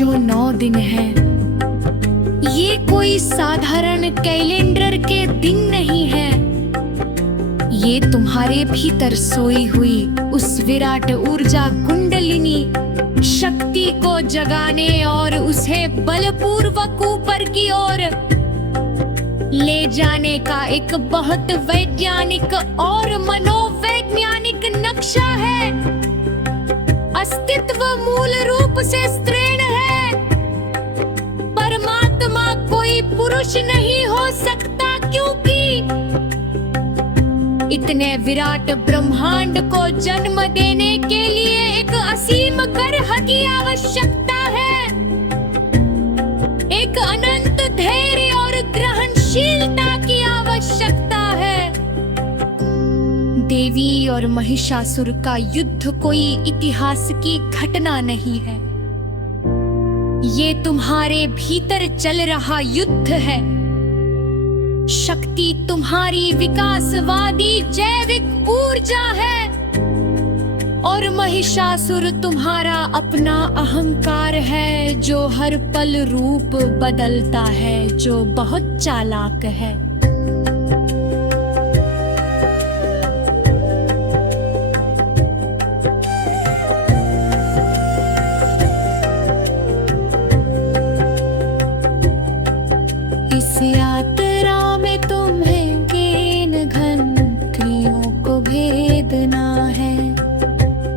जो 9 दिन है, ये कोई साधारण कैलेंडर के दिन नहीं है। ये तुम्हारे भीतर सोई हुई उस विराट ऊर्जा कुंडलिनी शक्ति को जगाने और उसे बलपूर्वक ऊपर की ओर ले जाने का एक बहुत वैज्ञानिक और मनोवैज्ञानिक नक्शा है। अस्तित्व मूल रूप से स्त्रीण है। परमात्मा कोई पुरुष नहीं हो सकता, क्योंकि इतने विराट ब्रह्मांड को जन्म देने के लिए एक असीम गर्ह की आवश्यकता है, एक अनंत धैर्य और ग्रहणशीलता की आवश्यकता है। देवी और महिषासुर का युद्ध कोई इतिहास की घटना नहीं है, ये तुम्हारे भीतर चल रहा युद्ध है। शक्ति तुम्हारी विकासवादी जैविक ऊर्जा है और महिषासुर तुम्हारा अपना अहंकार है, जो हर पल रूप बदलता है, जो बहुत चालाक है। इस यात्रा में तुम्हें ज्ञान घंटियों को भेदना है,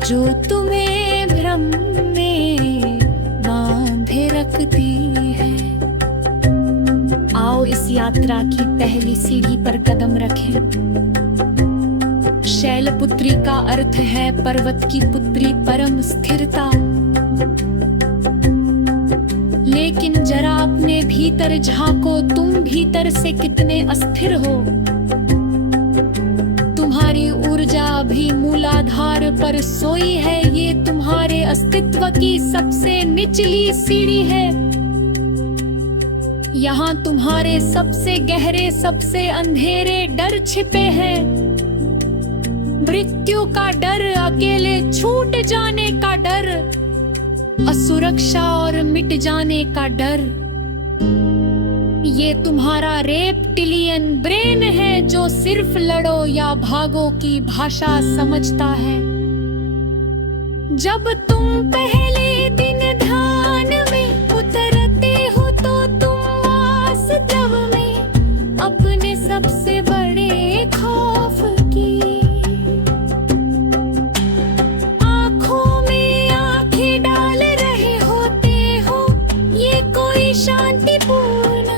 जो तुम्हें भ्रम में बांधे रखती है। आओ इस यात्रा की पहली सीढ़ी पर कदम रखें। शैलपुत्री का अर्थ है पर्वत की पुत्री, परम स्थिरता। लेकिन जरा अपने भीतर झांको, तुम भीतर से कितने अस्थिर हो। तुम्हारी ऊर्जा अभी मूलाधार पर सोई है, ये तुम्हारे अस्तित्व की सबसे निचली सीढ़ी है। यहाँ तुम्हारे सबसे गहरे, सबसे अंधेरे डर छिपे हैं। मृत्यु का डर, अकेले छूट जाने का डर, असुरक्षा और मिट जाने का डर। ये तुम्हारा रेप्टिलियन ब्रेन है, जो सिर्फ लड़ो या भागो की भाषा समझता है। जब तुम पहले दिन ध्यान में उतरते हो, तो तुम वास्तव में अपने सबसे बड़े खौफ की शांतिपूर्ण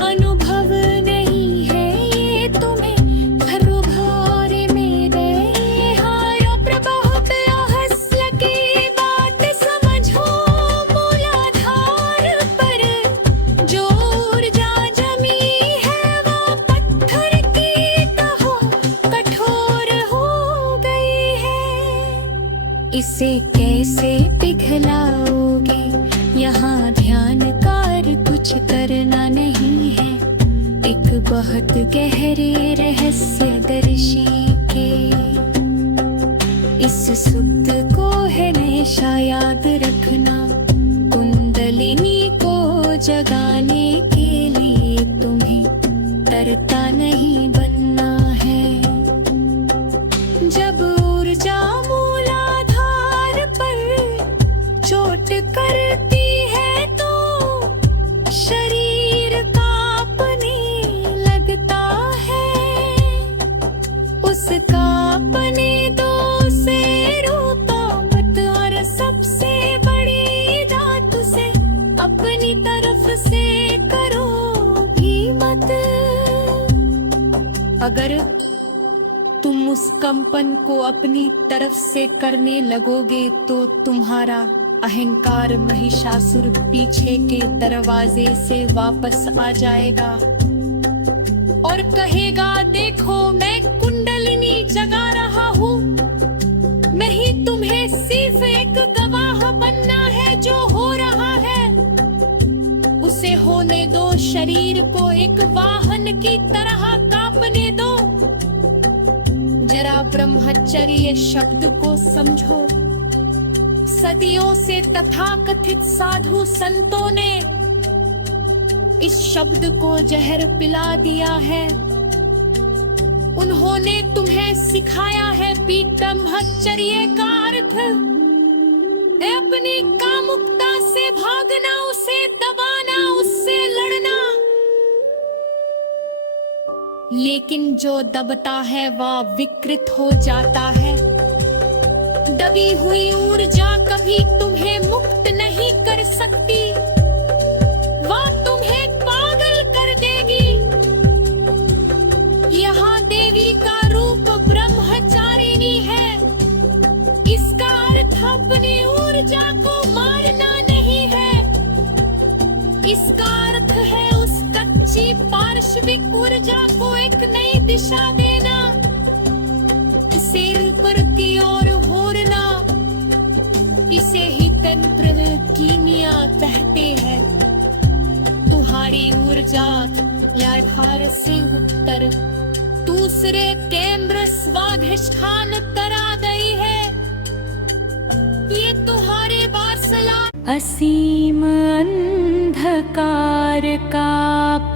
अनुभव नहीं है। ये तुम्हें घरोघरे मेरे हायो प्रभाव हंसल की बात समझो। मूलाधार पर जो ऊर्जा जमी है, वो पत्थर की कहो कठोर हो गई है। इसे कैसे पिघलाओगे? यहाँ ध्यान कुछ करना नहीं है, एक बहुत गहरे रहस्य दर्शी के इस सुप्त को है हमेशा याद रखना। कुंडलिनी को जगाने के लिए तुम्हें तरता नहीं बनना है। जब ऊर्जा मूलाधार पर चोट करती है, तो शरीर कांपने लगता है। उस कांपने दो से रोको मत, और सबसे बड़ी बात उसे अपनी तरफ से करो भी मत। अगर तुम उस कंपन को अपनी तरफ से करने लगोगे, तो तुम्हारा अहंकार महिषासुर पीछे के दरवाजे से वापस आ जाएगा और कहेगा, देखो मैं कुंडलिनी जगा रहा हूँ। नहीं, तुम्हें सिर्फ एक गवाह बनना है जो हो रहा है। उसे होने दो, शरीर को एक वाहन की तरह कांपने दो। जरा ब्रह्मचर्य शब्द को समझो। सदियों से तथाकथित साधु संतों ने इस शब्द को जहर पिला दिया है। उन्होंने तुम्हें सिखाया है पीतम्भचर्य का अर्थ, अपनी कामुकता से भागना, उसे दबाना, उससे लड़ना। लेकिन जो दबता है वह विकृत हो जाता है। दबी हुई ऊर्जा कभी तुम्हें मुक्त नहीं कर सकती, वह तुम्हें पागल कर देगी। यहाँ देवी का रूप ब्रह्मचारिणी है। इसका अर्थ अपनी ऊर्जा को मारना नहीं है, इसका अर्थ है उस कच्ची पार्श्विक ऊर्जा को एक नई दिशा देना, इसे ऊपर की ओर होरना। इसे ही तंत्र कीमिया कहते हैं। तुम्हारी ऊर्जा लाधार से उत्तर दूसरे केंद्र स्वाधिष्ठान करा गई है। ये तुम्हारे वासला असीम अंधकार का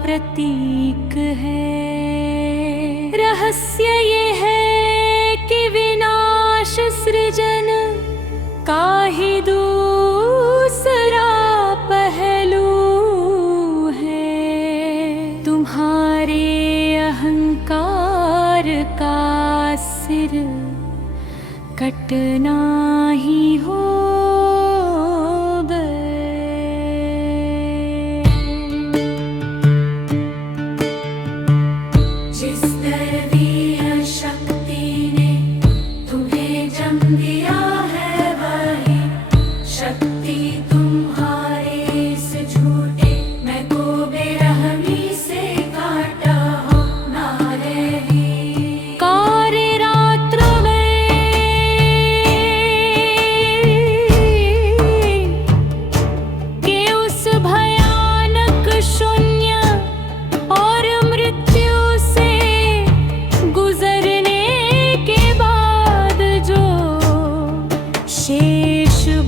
प्रतीक है। रहस्य ये है कि विनाश सृजन का ही दूसरा पहलू है। तुम्हारे अहंकार का सिर कटना ही हो।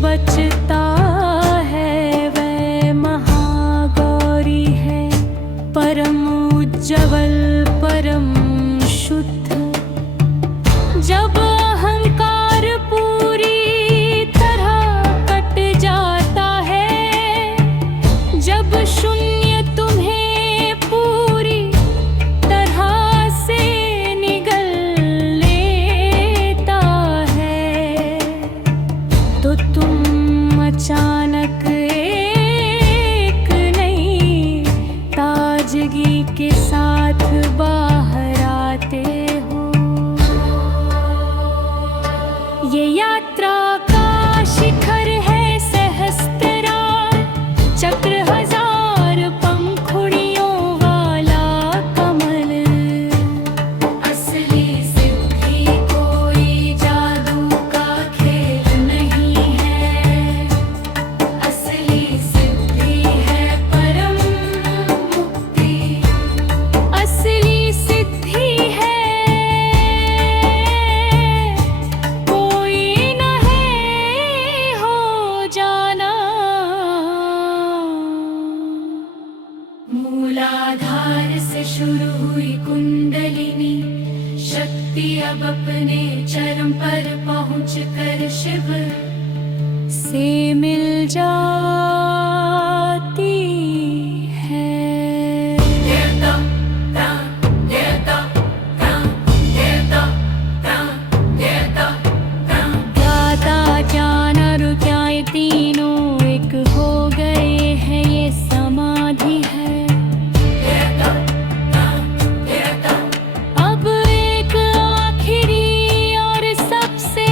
बचता है वह महागौरी है, परम उज्ज्वल परम शुद्ध। जब अहंकार पूरी तरह कट जाता है, जब शून्य तुम्हें पूरी तरह से निगल लेता है, तो तुम अचानक एक नई ताजगी के साथ बाहर आते हो। ये यात्रा का शिखर है सहस्त्रा चक्र, हजार पंखुड़ियों वाला कमल। असली सिद्धि कोई जादू का खेल नहीं है, असली सिद्धि है परम मुक्ति। असली सिद्धि है कोई न है हो जाना। मूलाधार से शुरू हुई कुंडलिनी शक्ति अब अपने चरम पर पहुंच कर शिव से मिल जाती है। ज्ञाता ज्ञान और ज्ञा ये तीनों एक हो गए हैं, ये समाधि है। अब एक आखिरी और सबसे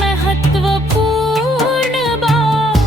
महत्वपूर्ण बात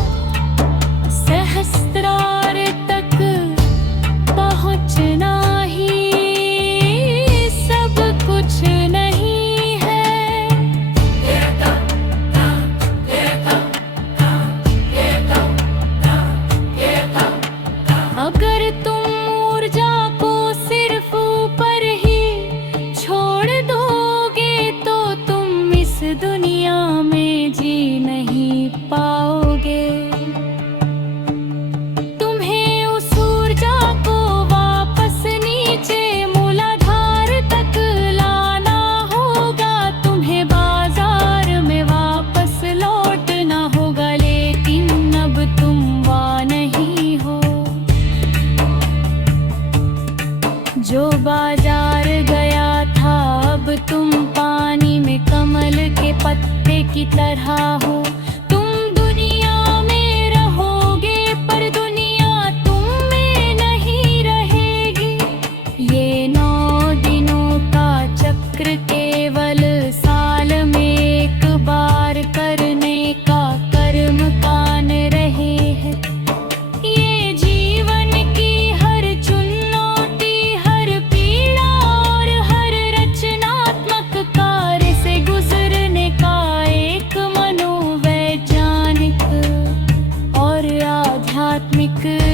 आध्यात्मिक